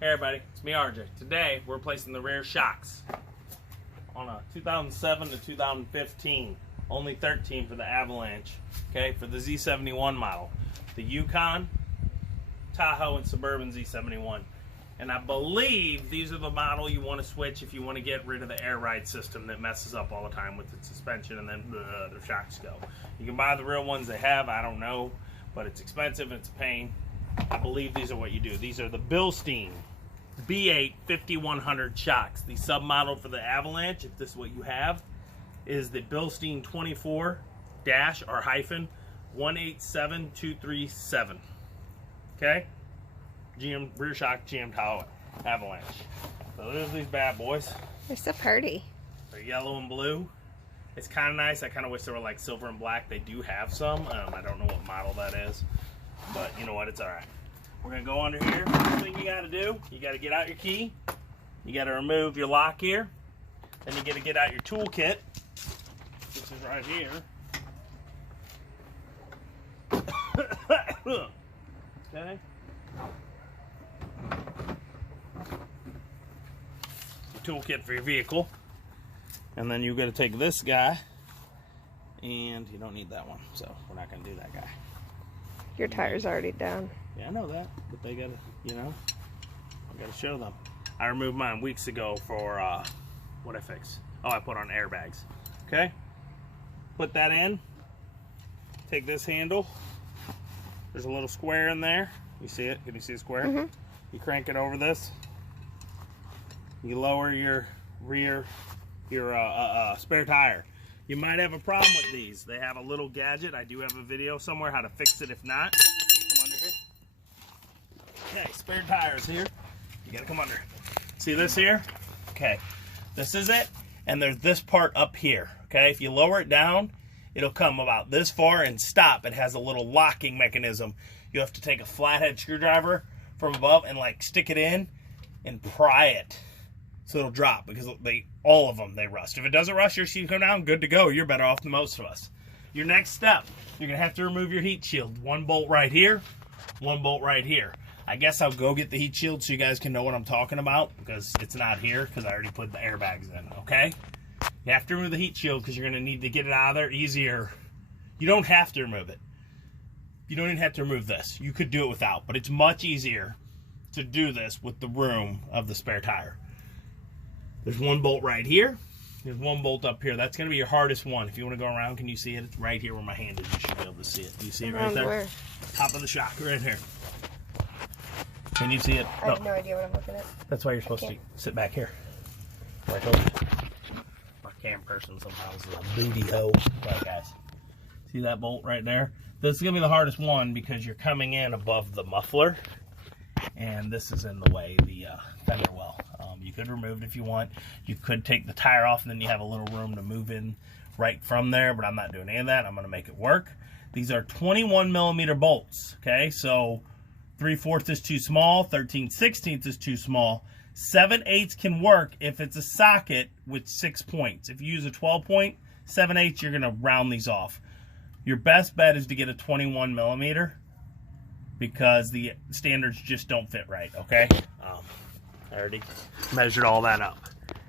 Hey everybody, it's me RJ. Today we're replacing the rear shocks on a 2007 to 2015. Only 13 for the Avalanche, okay, for the Z71 model. The Yukon, Tahoe, and Suburban Z71. And I believe these are the model you want to switch if you want to get rid of the air ride system that messes up all the time with the suspension and then the shocks go. You can buy the real ones they have, I don't know, but it's expensive and it's a pain. I believe these are what you do. These are the bilstein B8 5100 shocks. The submodel for the Avalanche, if this is what you have, is the bilstein 24 dash or hyphen 187237. Okay? GM rear shock, GM Tahoe Avalanche. So there's these bad boys. They're so pretty. They're yellow and blue. It's kind of nice. I kind of wish they were like silver and black. They do have some. I don't know what model that is, but you know what? It's all right. We're gonna go under here. First thing you gotta do, you gotta get out your key. You gotta remove your lock here. Then you gotta get out your tool kit, which is right here. Okay. Your toolkit for your vehicle. And then you're gonna take this guy, and you don't need that one, so we're not gonna do that guy. Your tire's already down. Yeah, I know that, but they gotta, you know, I gotta show them. I removed mine weeks ago for, what I fixed? Oh, I put on airbags. Okay? Put that in. Take this handle. There's a little square in there. You see it? Can you see the square? Mm-hmm. You crank it over this. You lower your rear, your spare tire. You might have a problem with these. They have a little gadget. I do have a video somewhere how to fix it if not. Come under here. Okay, spare tires here. You gotta come under. See this here? Okay, this is it. And there's this part up here. Okay, if you lower it down, it'll come about this far and stop. It has a little locking mechanism. You have to take a flathead screwdriver from above and like stick it in and pry it. So it'll drop because all of them, they rust. If it doesn't rust, your sheet come down, good to go. You're better off than most of us. Your next step, you're gonna have to remove your heat shield. One bolt right here, one bolt right here. I guess I'll go get the heat shield so you guys can know what I'm talking about because it's not here because I already put the airbags in, okay? You have to remove the heat shield because you're gonna need to get it out of there easier. You don't have to remove it. You don't even have to remove this. You could do it without, but it's much easier to do this with the room of the spare tire. There's one bolt right here. There's one bolt up here. That's going to be your hardest one. If you want to go around, can you see it? It's right here where my hand is. You should be able to see it. Do you see it right there? Where? Top of the shock, right here. Can you see it? I have no idea what I'm looking at. That's why you're supposed to sit back here. Like I told you. My cam person sometimes is a booty hoe. Right, guys. See that bolt right there? This is going to be the hardest one because you're coming in above the muffler. And this is in the way, the fender well. You could remove it if you want. You could take the tire off and then you have a little room to move in right from there, but I'm not doing any of that. I'm going to make it work. These are 21 millimeter bolts, okay? So 3/4 is too small, 13/16 is too small. 7/8 can work if it's a socket with 6 points. If you use a 12 point, 7/8, you're going to round these off. Your best bet is to get a 21 millimeter because the standards just don't fit right, okay? I already measured all that up.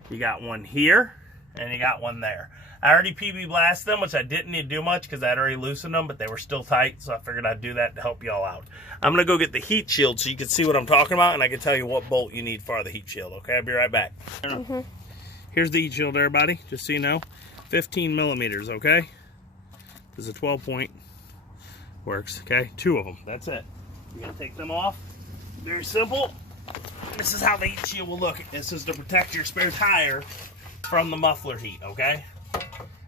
You got one here, and you got one there. I already PB blasted them, which I didn't need to do much because I'd already loosened them, but they were still tight, so I figured I'd do that to help y'all out. I'm going to go get the heat shield so you can see what I'm talking about, and I can tell you what bolt you need for the heat shield, okay? I'll be right back. Mm-hmm. Here's the heat shield, everybody, just so you know. 15 millimeters, okay? This is a 12 point. Works, okay? 2 of them, that's it. You're going to take them off. Very simple. This is how the heat shield will look. This is to protect your spare tire from the muffler heat, okay?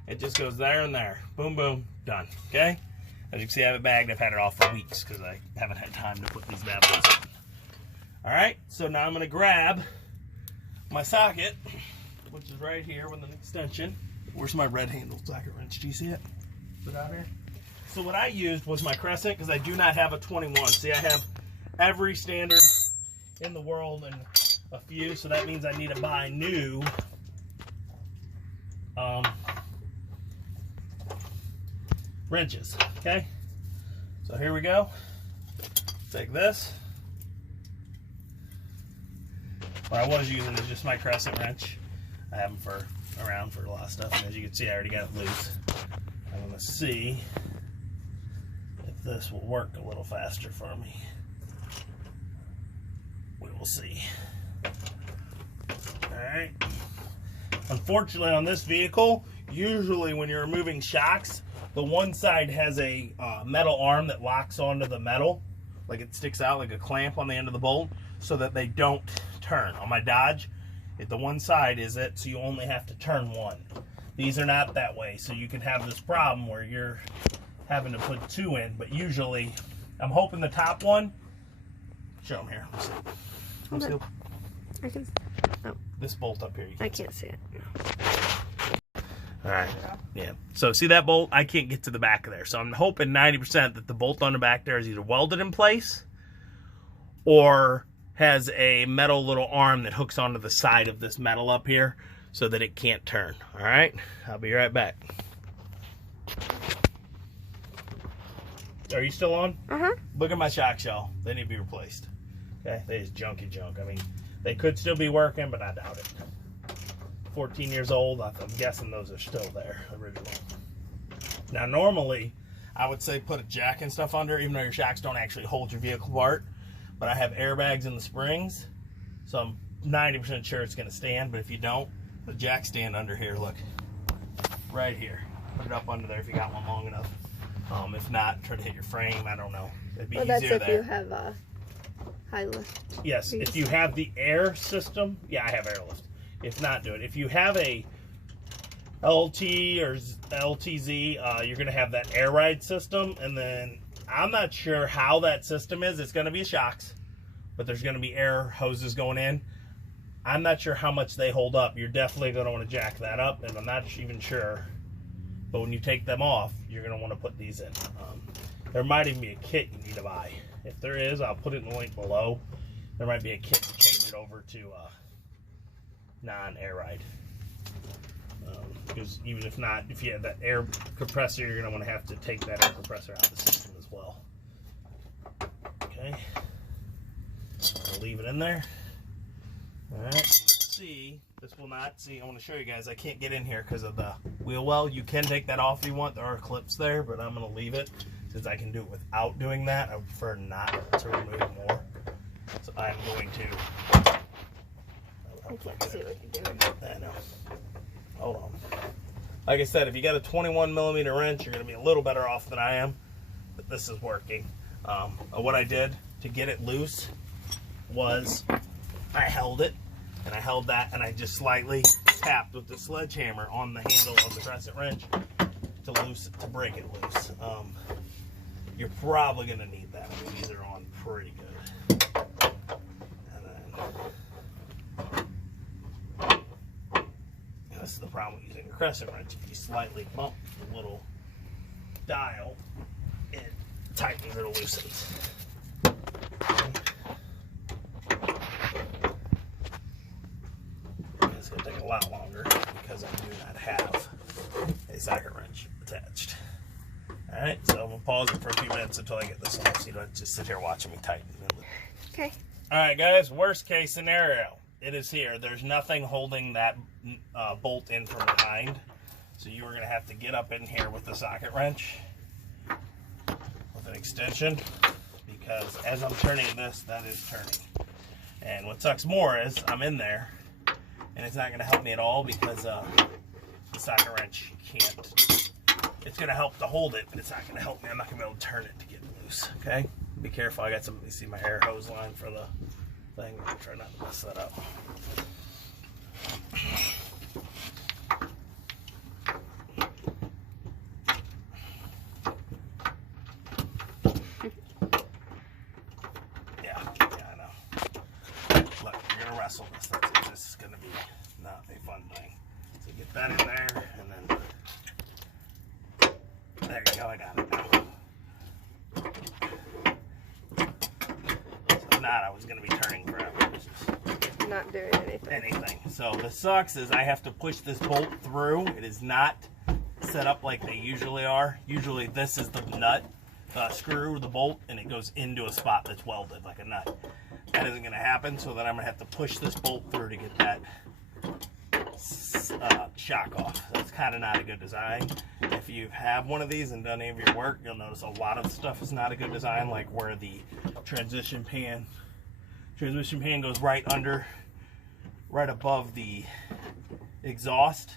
It just goes there and there. Boom, boom, done, okay? As you can see, I have it bagged. I've had it off for weeks because I haven't had time to put these bad boys in. All right, so now I'm going to grab my socket, which is right here with an extension. Where's my red handle socket wrench? Do you see it? Is it out here? So what I used was my crescent because I do not have a 21. See, I have every standard in the world and a few, so that means I need to buy new wrenches, okay? So here we go. Take this, What I was using is just my crescent wrench. I have them around for a lot of stuff, and as you can see, I already got it loose. I'm gonna see if this will work a little faster for me. We will see. Alright. Unfortunately on this vehicle, usually when you're removing shocks, the one side has a metal arm that locks onto the metal, like it sticks out like a clamp on the end of the bolt, so that they don't turn. On my Dodge, the one side is it, so you only have to turn one. These are not that way, so you can have this problem where you're having to put two in, but usually, I'm hoping the top one, show them here. Let's see. I can. Oh. This bolt up here. I can't see it. All right. Yeah. So see that bolt? I can't get to the back of there. So I'm hoping 90% that the bolt on the back there is either welded in place or has a metal little arm that hooks onto the side of this metal up here so that it can't turn. All right. I'll be right back. Are you still on? Uh-huh. Look at my shock shell. They need to be replaced. Okay. They just junky junk. I mean, they could still be working, but I doubt it. 14 years old, I'm guessing those are still there, original. Now normally, I would say put a jack and stuff under, even though your shocks don't actually hold your vehicle apart. But I have airbags in the springs, so I'm 90% sure it's gonna stand, but if you don't, the jack stand under here, look. Right here. Put it up under there if you got one long enough. If not, try to hit your frame, I don't know. It'd be Well, easier that's if there. you have a high lift. Yes, if you have the air system, yeah, I have air lift. If not, do it. If you have a LT or LTZ, you're going to have that air ride system, and then I'm not sure how that system is. It's going to be shocks, but there's going to be air hoses going in. I'm not sure how much they hold up. You're definitely going to want to jack that up, and I'm not even sure. But when you take them off, you're going to want to put these in. There might even be a kit you need to buy. If there is, I'll put it in the link below. There might be a kit to change it over to non-air ride. Because even if not, if you have that air compressor, you're going to want to have to take that air compressor out of the system as well. Okay. I'll leave it in there. Alright, let's see. This will not, see, I want to show you guys, I can't get in here because of the wheel well. You can take that off if you want. There are clips there, but I'm going to leave it. Since I can do it without doing that, I would prefer not to remove more. So I'm going to... I can't see what you're doing. I know. Hold on. Like I said, if you got a 21mm wrench, you're going to be a little better off than I am. But this is working. What I did to get it loose was I held it, and I held that, and I just slightly tapped with the sledgehammer on the handle of the crescent wrench to break it loose. You're probably going to need that. I mean, these are on pretty good. This is the problem with using a crescent wrench. If you slightly bump the little dial, it tightens or loosens. It's going to take a lot longer because I do not have a socket wrench attached. Alright, so I'm going to pause it for a few minutes until I get this off, so you don't just sit here watching me tighten. Okay. Alright guys, worst case scenario. It is here. There's nothing holding that bolt in from behind. So you are going to have to get up in here with the socket wrench with an extension, because as I'm turning this, that is turning. And what sucks more is I'm in there and it's not going to help me at all because the socket wrench can't. It's going to help to hold it, but it's not going to help me. I'm not going to be able to turn it to get loose. Okay? Be careful. I got some, you see my air hose line for the thing. I'm going to try not to mess that up. Yeah, I know. Look, you're going to wrestle this. This is going to be not a fun thing. So get that in there, and then there you go, I got it now. So if not, I was going to be turning forever. Not doing anything. So the sucks is I have to push this bolt through. It is not set up like they usually are. Usually this is the nut, screw, the bolt, and it goes into a spot that's welded like a nut. that isn't going to happen, so then I'm going to have to push this bolt through to get that shock off. That's kind of not a good design. If you have one of these and done any of your work, you'll notice a lot of stuff is not a good design, like where the transmission pan goes right above the exhaust,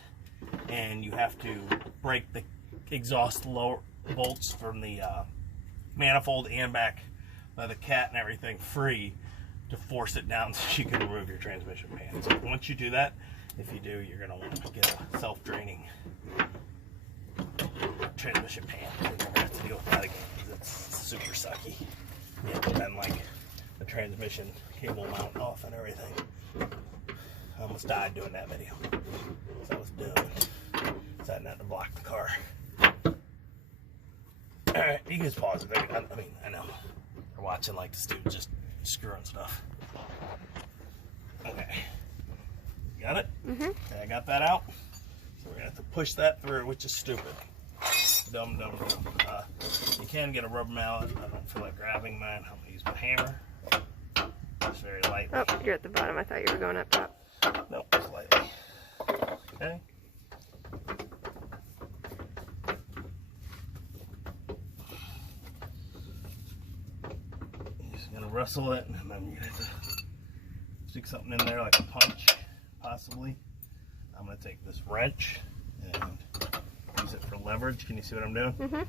and you have to break the exhaust lower bolts from the manifold and back by the cat and everything free to force it down so you can remove your transmission pan. So once you do that, if you do, you're going to want to get a self-draining transmission pan. You're never have to deal with that again because it's super sucky. You have to bend like the transmission cable mount off and everything. I almost died doing that video. So I was doing setting that to block the car. Alright, you can just pause it. I mean, I know you're watching like this dude just screwing stuff. Okay. Got it? Mm-hmm. Okay, I got that out. So we're going to have to push that through, which is stupid. Dumb. You can get a rubber mallet. I don't feel like grabbing mine. I'm going to use my hammer. Just very lightly. Oh, you're at the bottom. I thought you were going up top. Nope, just lightly. Okay. Just going to wrestle it, and then you're going to have to stick something in there like a punch. Possibly. I'm going to take this wrench and use it for leverage. Can you see what I'm doing? Mm-hmm.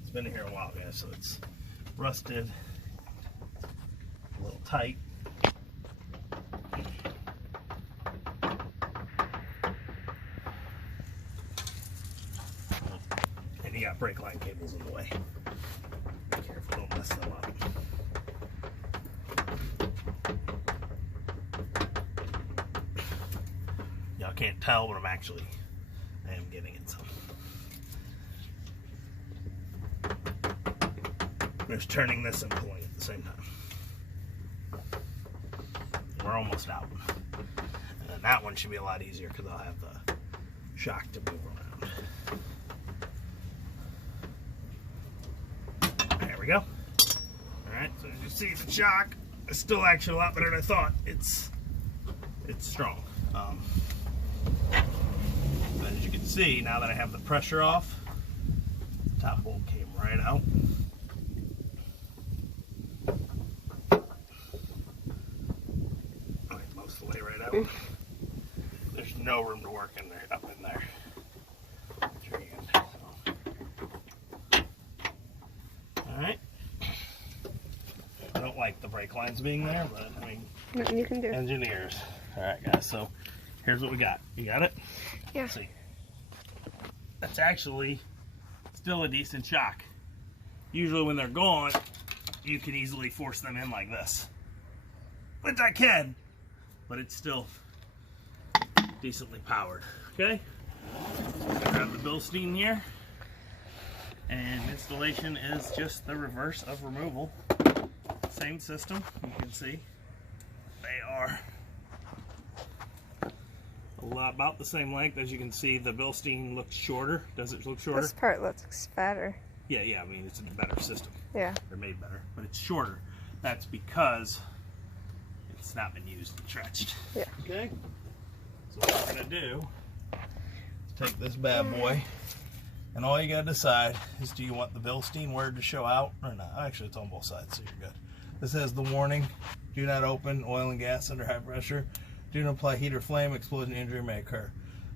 It's been here a while, guys, so it's rusted, a little tight. You got brake line cables in the way. Be careful, don't mess them up. Y'all can't tell, but I am getting it some. There's turning this and pulling at the same time. We're almost out. And then that one should be a lot easier because I'll have the shock to move around. Go. Alright, so as you see, the shock is still actually a lot better than I thought. It's strong. But as you can see, now that I have the pressure off, the top bolt came right out. Okay, most of the way right out. There's no room to work in there, up in there. Alright. I don't like the brake lines being there, but I mean, nothing you can do. Engineers. Alright, guys, so here's what we got. You got it? Yeah. Let's see. That's actually still a decent shock. Usually when they're gone, you can easily force them in like this. Which I can, but it's still decently powered. Okay? So I'm gonna grab the bilstein here. And installation is just the reverse of removal. Same system, you can see. They are about the same length. As you can see, the bilstein looks shorter. Does it look shorter? This part looks fatter. Yeah, I mean, it's a better system. Yeah. They're made better, but it's shorter. That's because it's not been used and stretched. Yeah. Okay? So what we're going to do is take this bad boy, and all you got to decide is, do you want the bilstein word to show out or not? Actually, it's on both sides, so you're good. This has the warning: do not open oil and gas under high pressure. Do not apply heat or flame. Explosion injury may occur.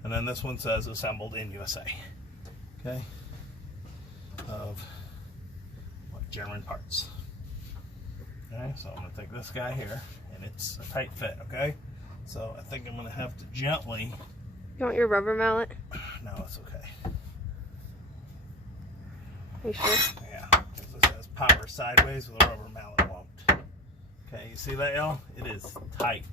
And then this one says assembled in USA. Okay? Of what, German parts. Okay, so I'm going to take this guy here, and it's a tight fit, okay? So I think I'm going to have to gently... You want your rubber mallet? No, it's okay. Are you sure? Yeah, because this has power sideways with a rubber mallet won't. Okay, you see that, y'all? It is tight.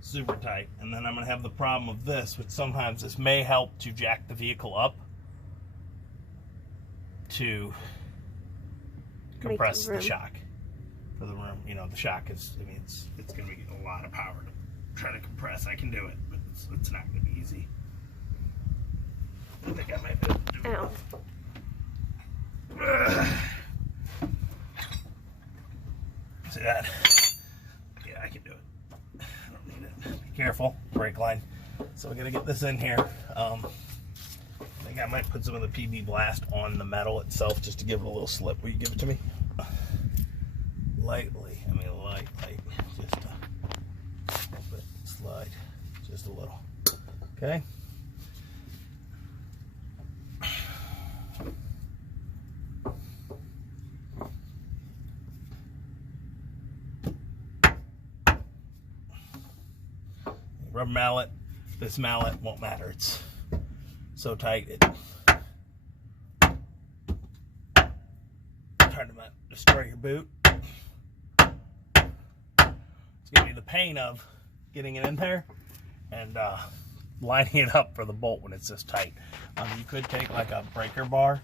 Super tight. And then I'm going to have the problem of this, which sometimes this may help to jack the vehicle up to compress the shock for the room. You know, the shock is, I mean, it's going to be a lot of power to try to compress. I can do it, but it's not going to be easy. I think I might be able to do it. See that? Yeah, I can do it. I don't need it. Be careful, brake line. So we're gonna get this in here. I think I might put some of the PB Blast on the metal itself just to give it a little slip. Will you give it to me? Lightly, I mean light, just a little bit, slide, just a little. Okay. Rubber mallet, this mallet won't matter. It's so tight it's trying to not destroy your boot. It's gonna be the pain of getting it in there and lining it up for the bolt when it's this tight. You could take like a breaker bar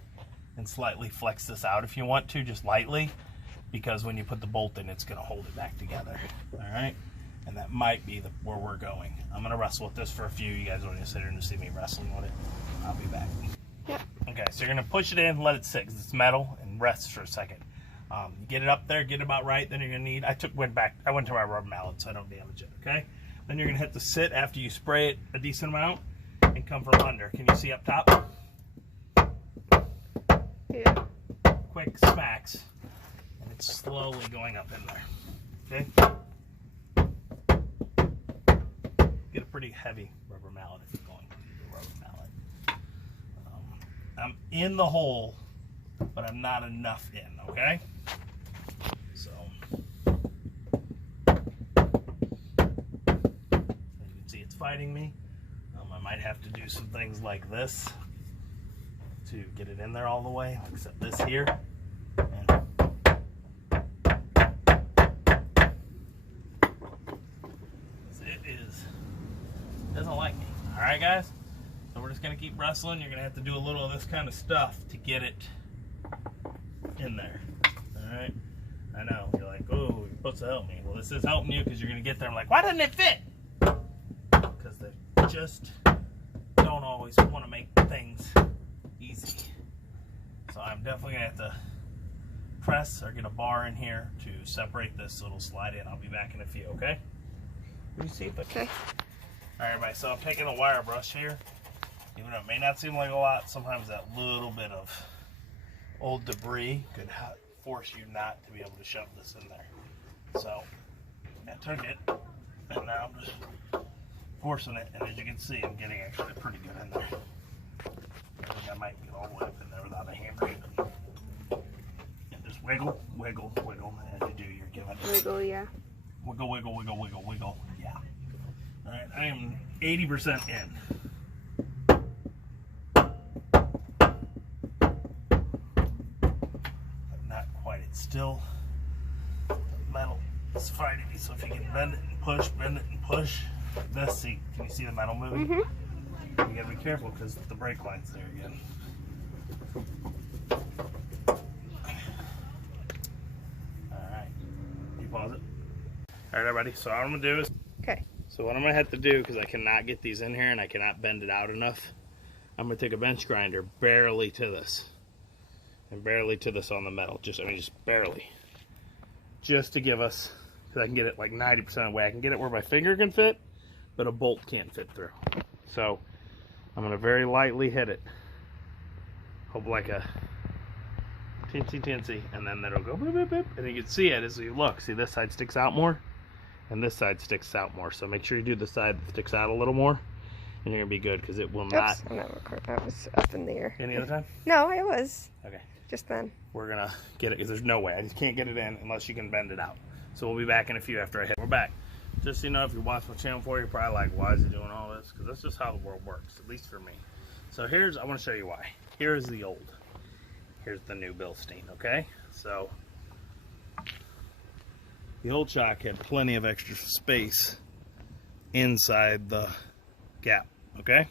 and slightly flex this out if you want to, just lightly, because when you put the bolt in, it's gonna hold it back together. All right. And that might be where we're going. I'm gonna wrestle with this for a few. You guys don't need to sit here and see me wrestling with it. I'll be back. Yep. Okay, so you're gonna push it in, let it sit, because it's metal, and rest for a second. You get it up there, get it about right. Then you're gonna need. I went to my rubber mallet, so I don't damage it. Okay. Then you're gonna hit the sit after you spray it a decent amount, and come from under. Can you see up top? Yeah. Quick smacks, and it's slowly going up in there. Okay. Get a pretty heavy rubber mallet if you're going to use a rubber mallet. I'm in the hole, but I'm not enough in, okay? So, you can see it's fighting me. I might have to do some things like this to get it in there all the way, except this here. Doesn't like me. All right, guys. So we're just gonna keep wrestling. You're gonna have to do a little of this kind of stuff to get it in there. All right. I know you're like, oh, you're supposed to help me. Well, this is helping you because you're gonna get there. I'm like, why doesn't it fit? Because they just don't always want to make things easy. So I'm definitely gonna have to press or get a bar in here to separate this so it'll slide in. I'll be back in a few. Okay. Let me see if I can. Okay. All right, everybody, so I'm taking a wire brush here. Even though it may not seem like a lot, sometimes that little bit of old debris could force you not to be able to shove this in there. So I took it, and now I'm just forcing it, and as you can see, I'm getting actually pretty good in there. I think I might get all the way up in there without a hammer even. And just wiggle, wiggle, wiggle, and as you do, you're giving it. Wiggle, yeah. Wiggle, wiggle, wiggle, wiggle, wiggle, yeah. All right, I am 80% in. But not quite. It's still metal. It's fighting me. So if you can bend it and push, like this. See, can you see the metal moving? Mm-hmm. You gotta be careful because the brake line's there again. All right, you pause it. All right, everybody. So what I'm gonna do is. Okay. So what I'm gonna have to do, because I cannot get these in here and I cannot bend it out enough, I'm gonna take a bench grinder barely to this, and barely to this on the metal. Just barely, just to give us, because I can get it like 90% of the way. I can get it where my finger can fit, but a bolt can't fit through. So I'm gonna very lightly hit it, hope like a tinsy, and then that'll go boop, boop, boop, and you can see it as you look. See, this side sticks out more. And this side sticks out more, so make sure you do the side that sticks out a little more, and you're gonna be good because it will not. I'm not recording. I was up in the air. Any other time? No, I was. Okay. Just then. We're gonna get it because there's no way. I just can't get it in unless you can bend it out. So we'll be back in a few after I hit. We're back. Just so you know, if you watch my channel before, you're probably like, why is he doing all this? Because that's just how the world works, at least for me. So I want to show you why. Here's the old. Here's the new Bilstein. Okay. So. The old shock had plenty of extra space inside the gap, okay?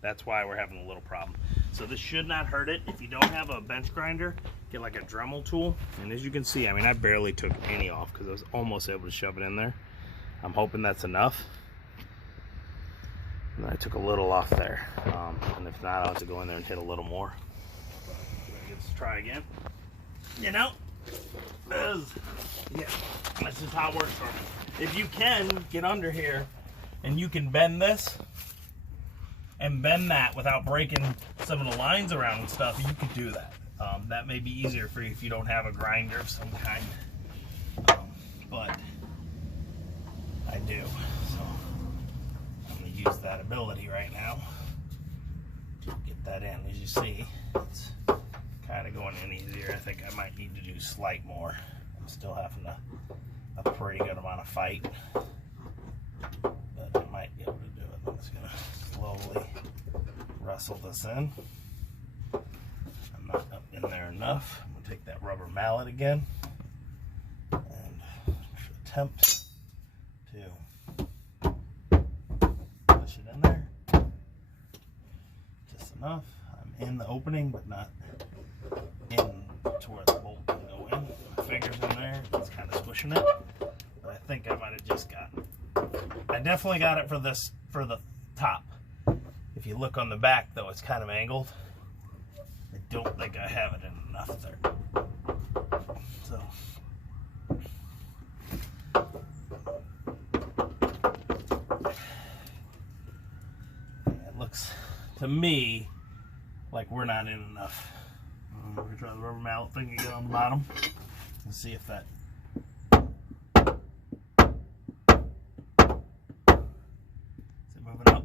That's why we're having a little problem. So this should not hurt it. If you don't have a bench grinder, get like a Dremel tool, and as you can see, I mean, I barely took any off because I was almost able to shove it in there. I'm hoping that's enough. And I took a little off there, and if not, I'll have to go in there and hit a little more. Let's try again. You know, yeah, that's just how it works for me. If you can get under here and you can bend this and bend that without breaking some of the lines around and stuff, you can do that. That may be easier for you if you don't have a grinder of some kind, but I do. So I'm going to use that ability right now to get that in. As you see, it's kind of going in easier. I think I might need to do slight more. I'm still having a pretty good amount of fight, but I might be able to do it. I'm just going to slowly wrestle this in. I'm not up in there enough. I'm going to take that rubber mallet again and attempt to push it in there just enough. I'm in the opening, but not in to where the bolt can go in. My finger's in there. It's kind of squishing it, but I think I might have just gotten it. I definitely got it for the top. If you look on the back, though, it's kind of angled. I don't think I have it in enough there. So it looks to me like we're not in enough. We're gonna try the rubber mallet thing again on the bottom and see if that. Is it moving up?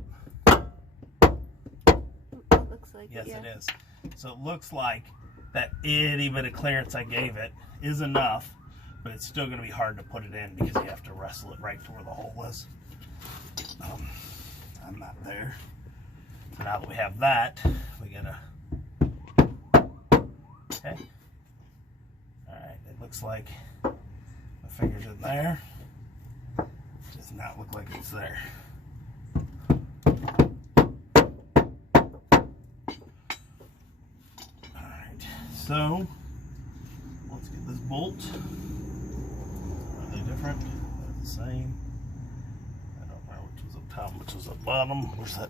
It looks like yes, it, yeah. it is. So it looks like that itty bit of clearance I gave it is enough, but it's still going to be hard to put it in because you have to wrestle it right to where the hole is. I'm not there. So now that we have that, we gotta. Okay. Alright, it looks like my finger's in there. It does not look like it's there. Alright, so let's get this bolt. Are they different? They're the same. I don't remember which was up top, which was up bottom. Where's that?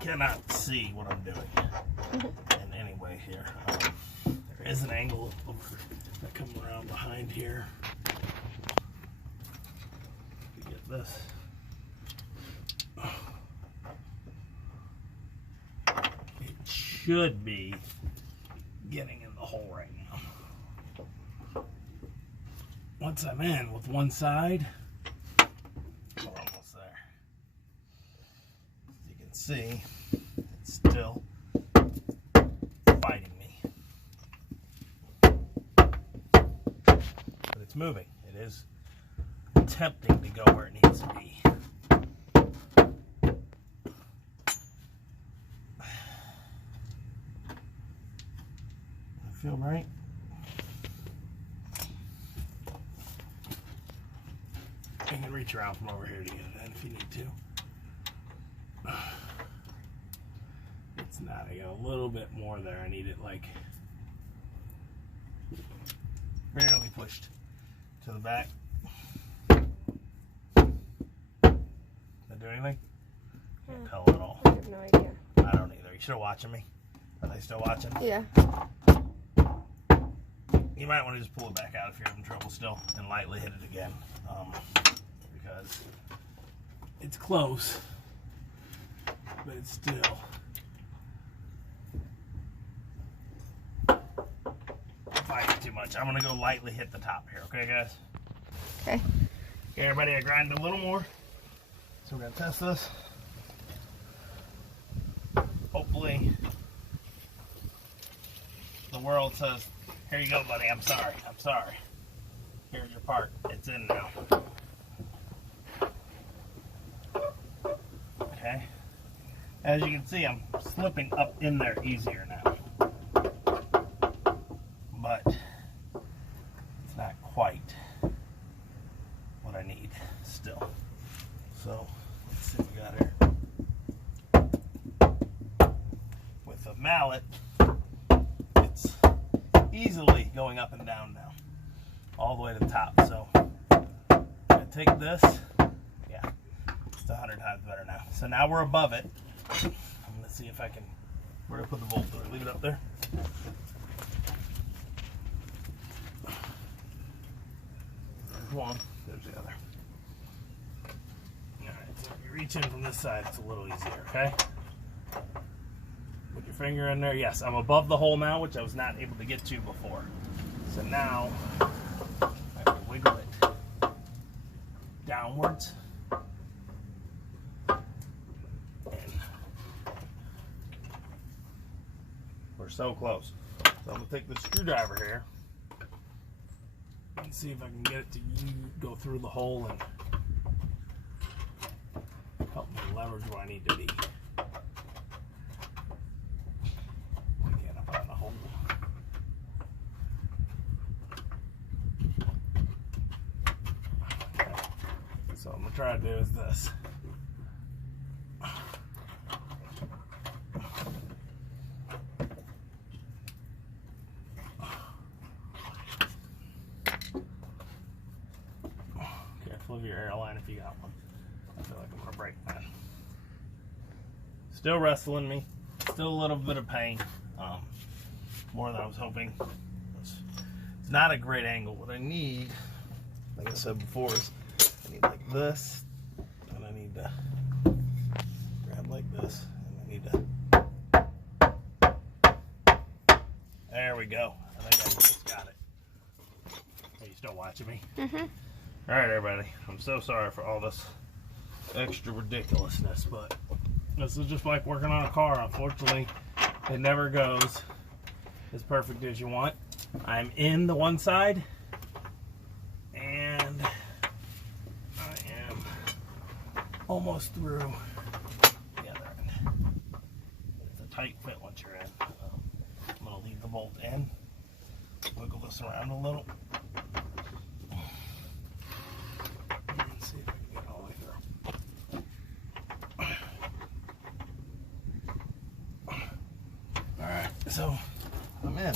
Cannot see what I'm doing in any way here. There is an angle that comes around behind here. You get this. It should be getting in the hole right now. Once I'm in with one side, we're almost there. As you can see, it's still fighting me. But it's moving. It is attempting to go where it needs to be. Feel right? You can reach around from over here to get it in if you need to. It's not. I got a little bit more there. I need it like barely pushed to the back. Did that do anything? Can't tell at all. I have no idea. I don't either. You still watching me? Are they still watching? Yeah. You might want to just pull it back out if you're having trouble still and lightly hit it again, because it's close, but it's still fighting too much. I'm going to go lightly hit the top here, okay guys? Okay. Okay everybody, I grinded a little more, so we're going to test this. Hopefully the world says, here you go, buddy. I'm sorry. I'm sorry. Here's your part. It's in now. Okay. As you can see, I'm slipping up in there easier now. But it's not quite. So let's see what we got here. With a mallet, it's easily going up and down now, all the way to the top. So I take this, yeah, it's 100 times better now. So now we're above it. I'm gonna see if I can, where do I put the bolt? Do I leave it up there? There's one, there's the other. All right, so if you reach in from this side, it's a little easier, okay? Put your finger in there. Yes, I'm above the hole now, which I was not able to get to before. So now I have to wiggle it downwards. And we're so close. So I'm going to take the screwdriver here and see if I can get it to go through the hole and help me leverage where I need to be. Again, I found the hole. Okay. So what I'm going to try to do is this. Careful of your airline if you got one. I feel like I'm gonna break that. Still wrestling me. Still a little bit of pain. More than I was hoping. It's not a great angle. What I need, like I said before, is I need like this, and I need to grab like this, and I need to. There we go. I think I just got it. Are you still watching me? Mm-hmm. All right, everybody. I'm so sorry for all this extra ridiculousness, but this is just like working on a car. Unfortunately, it never goes as perfect as you want. I'm in the one side, and I am almost through the other end. It's a tight fit once you're in. I'm going to leave the bolt in, wiggle this around a little. See if I can get all the way through. Alright, so I'm in.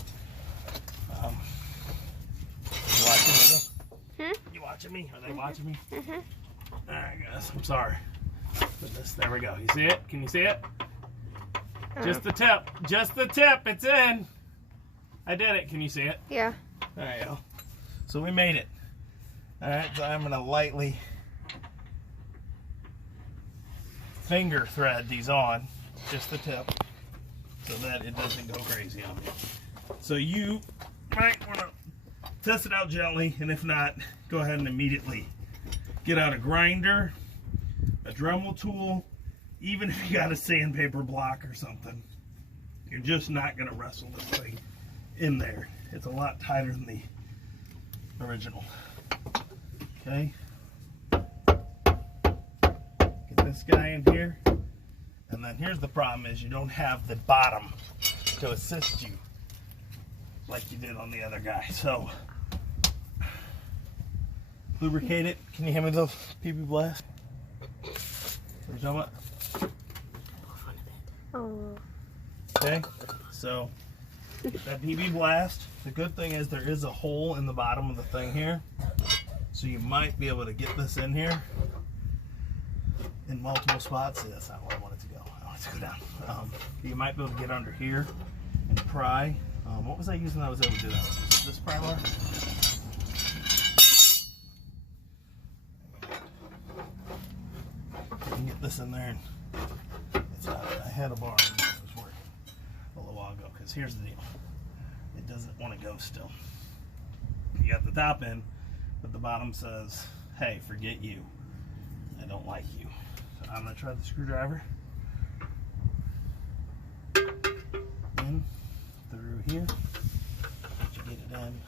You watching me? You watching me? Are they watching me? Alright guys, I'm sorry. Put this, there we go. You see it? Can you see it? Just the tip. Just the tip. It's in. I did it. Can you see it? Yeah. There you go. So we made it. Alright, so I'm going to lightly finger thread these on, just the tip, so that it doesn't go crazy on me. So you might want to test it out gently, and if not, go ahead and immediately get out a grinder, a Dremel tool, even if you got a sandpaper block or something. You're just not going to wrestle this thing in there. It's a lot tighter than the original. Okay. Get this guy in here. And then here's the problem is you don't have the bottom to assist you like you did on the other guy. So lubricate it. Can you hand me the PB blast? What are you talking about? Oh. Okay, so that PB blast, the good thing is there is a hole in the bottom of the thing here. So you might be able to get this in here in multiple spots. See, that's not where I want it to go. I want it to go down. You might be able to get under here and pry. What was I using that I was able to do that? Was it this pry bar? You can get this in there. And it's not, I had a bar and it was working a little while ago, because here's the deal. It doesn't want to go still. You got the top end, but the bottom says, hey, forget you. I don't like you. So I'm going to try the screwdriver. In, through here. Once you get it in,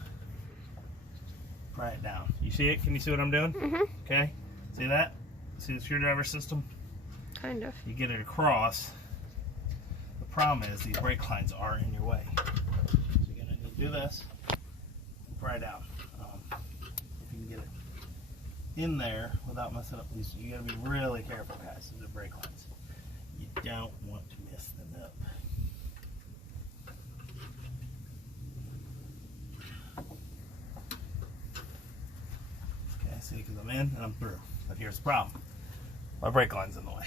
pry it down. You see it? Can you see what I'm doing? Mm-hmm. Okay. See that? See the screwdriver system? Kind of. You get it across. The problem is these brake lines are in your way. So you're going to do this and pry down. If you can get it in there without messing up these. You gotta be really careful, guys. These are brake lines. You don't want to mess them up. Okay, see, because I'm in and I'm through. But here's the problem. My brake line's in the way.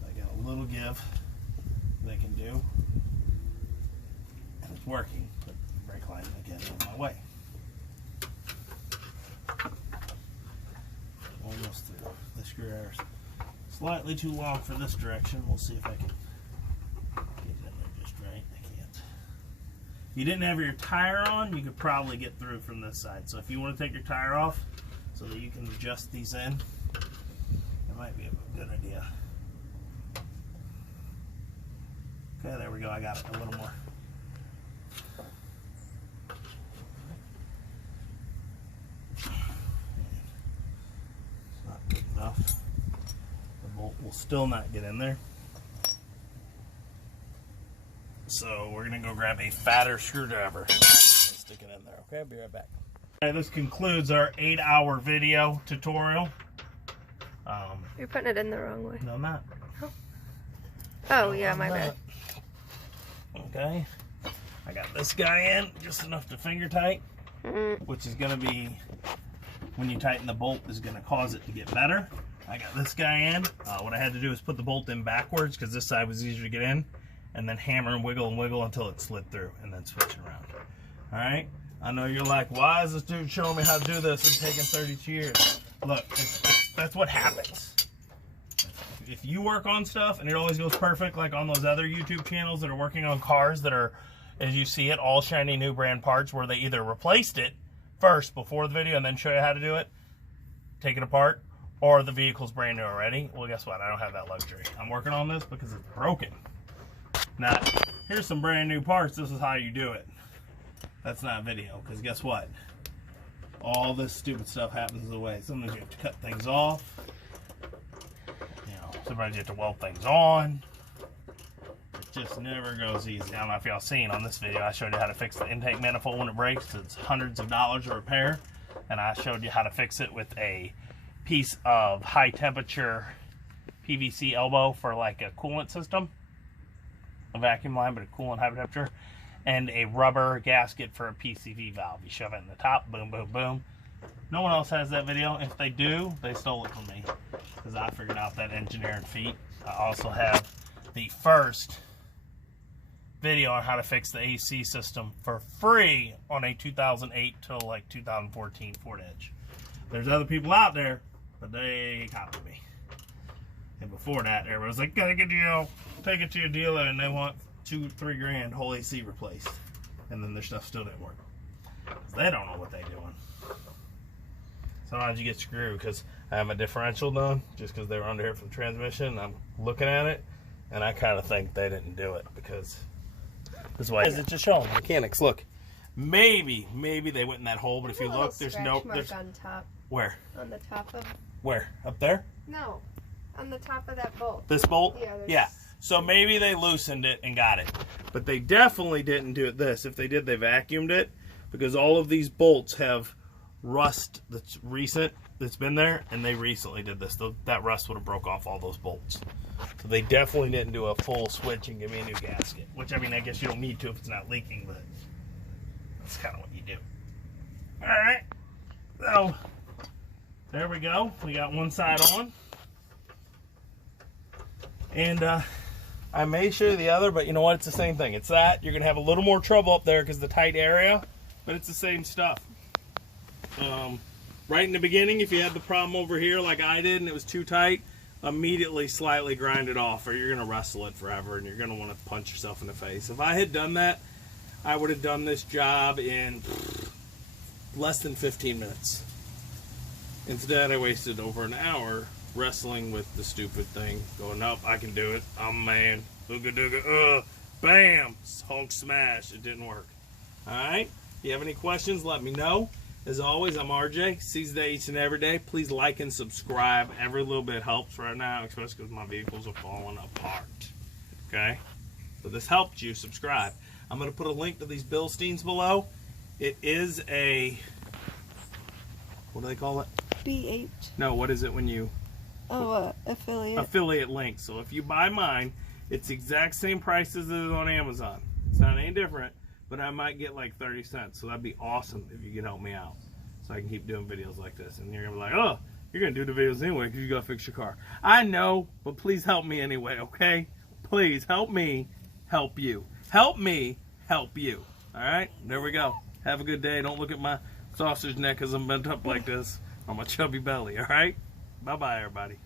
So I got a little give they can do. And it's working, but the brake line again is in my way. Almost through. The screwdriver's slightly too long for this direction. We'll see if I can get it in there just right. I can't. If you didn't have your tire on, you could probably get through from this side. So if you want to take your tire off so that you can adjust these in, it might be a good idea. Okay, there we go. I got it a little more. Enough. The bolt will still not get in there. So we're going to go grab a fatter screwdriver and stick it in there. Okay, I'll be right back. Okay, this concludes our 8-hour video tutorial. You're putting it in the wrong way. No, I'm not. Oh, yeah, my bad. Okay. I got this guy in just enough to finger tight, which is going to be, when you tighten the bolt, is going to cause it to get better. I got this guy in. What I had to do is put the bolt in backwards because this side was easier to get in, and then hammer and wiggle until it slid through, and then switch it around. All right. I know you're like, why is this dude showing me how to do this? It's taking 32 years. Look, that's what happens. If you work on stuff and it always goes perfect, like on those other YouTube channels that are working on cars that are, as you see it, all shiny new brand parts, where they either replaced it first before the video and then show you how to do it, take it apart, or the vehicle's brand new already. Well, guess what? I don't have that luxury. I'm working on this because it's broken. Now, here's some brand new parts. This is how you do it. That's not video, because guess what? All this stupid stuff happens the way. Sometimes you have to cut things off. Sometimes you have to weld things on. It just never goes easy. I don't know if y'all seen on this video, I showed you how to fix the intake manifold when it breaks. It's hundreds of dollars to repair. And I showed you how to fix it with a piece of high temperature PVC elbow for like a coolant system. A vacuum line, but a coolant high temperature. And a rubber gasket for a PCV valve. You shove it in the top, boom, boom, boom. No one else has that video. If they do, they stole it from me, because I figured out that engineering feat. I also have the first video on how to fix the AC system for free on a 2008 till like 2014 Ford Edge. There's other people out there, but they copied me. And before that, everybody was like, gotta get you, take it to your dealer, and they want $2-3 grand whole AC replaced. And then their stuff still didn't work. They don't know what they're doing. Sometimes you get screwed because I have my differential done just because they were under here from transmission. And I'm looking at it and I kind of think they didn't do it because this is why it's just showing mechanics. Look, maybe they went in that hole, but if you look, there's no mark on top. Where? On the top of. Where? Up there? No, on the top of that bolt. This bolt? Yeah. Yeah. So maybe they loosened it and got it, but they definitely didn't do it this. If they did, they vacuumed it, because all of these bolts have rust that's recent, that's been there, and they recently did this. That rust would have broke off all those bolts. So they definitely didn't do a full switch and give me a new gasket, which, I mean, I guess you don't need to if it's not leaking, but that's kind of what you do. All right, so there we go. We got one side on, and I may show you the other, but you know what? It's the same thing. It's that. You're gonna have a little more trouble up there because the tight area, but it's the same stuff. Right in the beginning, if you had the problem over here like I did and it was too tight, immediately slightly grind it off, or you're going to wrestle it forever and you're going to want to punch yourself in the face. If I had done that, I would have done this job in less than 15 minutes. Instead, I wasted over an hour wrestling with the stupid thing, going, nope, I can do it, I'm a man, ooga dooga, bam, honk smash. It didn't work. Alright, if you have any questions, let me know. As always, I'm RJ. Sees the each and every day. Please like and subscribe. Every little bit helps right now, especially because my vehicles are falling apart. Okay? So this helped you. Subscribe. I'm going to put a link to these bilsteins below. It is a, what do they call it? BH. No, what is it when you... Affiliate. Affiliate link. So if you buy mine, it's the exact same price as it is on Amazon. It's not any different, but I might get like 30 cents. So that'd be awesome if you could help me out, so I can keep doing videos like this. And you're gonna be like, oh, you're gonna do the videos anyway because you gotta fix your car. I know, but please help me anyway, okay? Please help me help you. Help me help you. All right, there we go. Have a good day. Don't look at my sausage neck because I'm bent up like this on my chubby belly. All right, bye bye, everybody.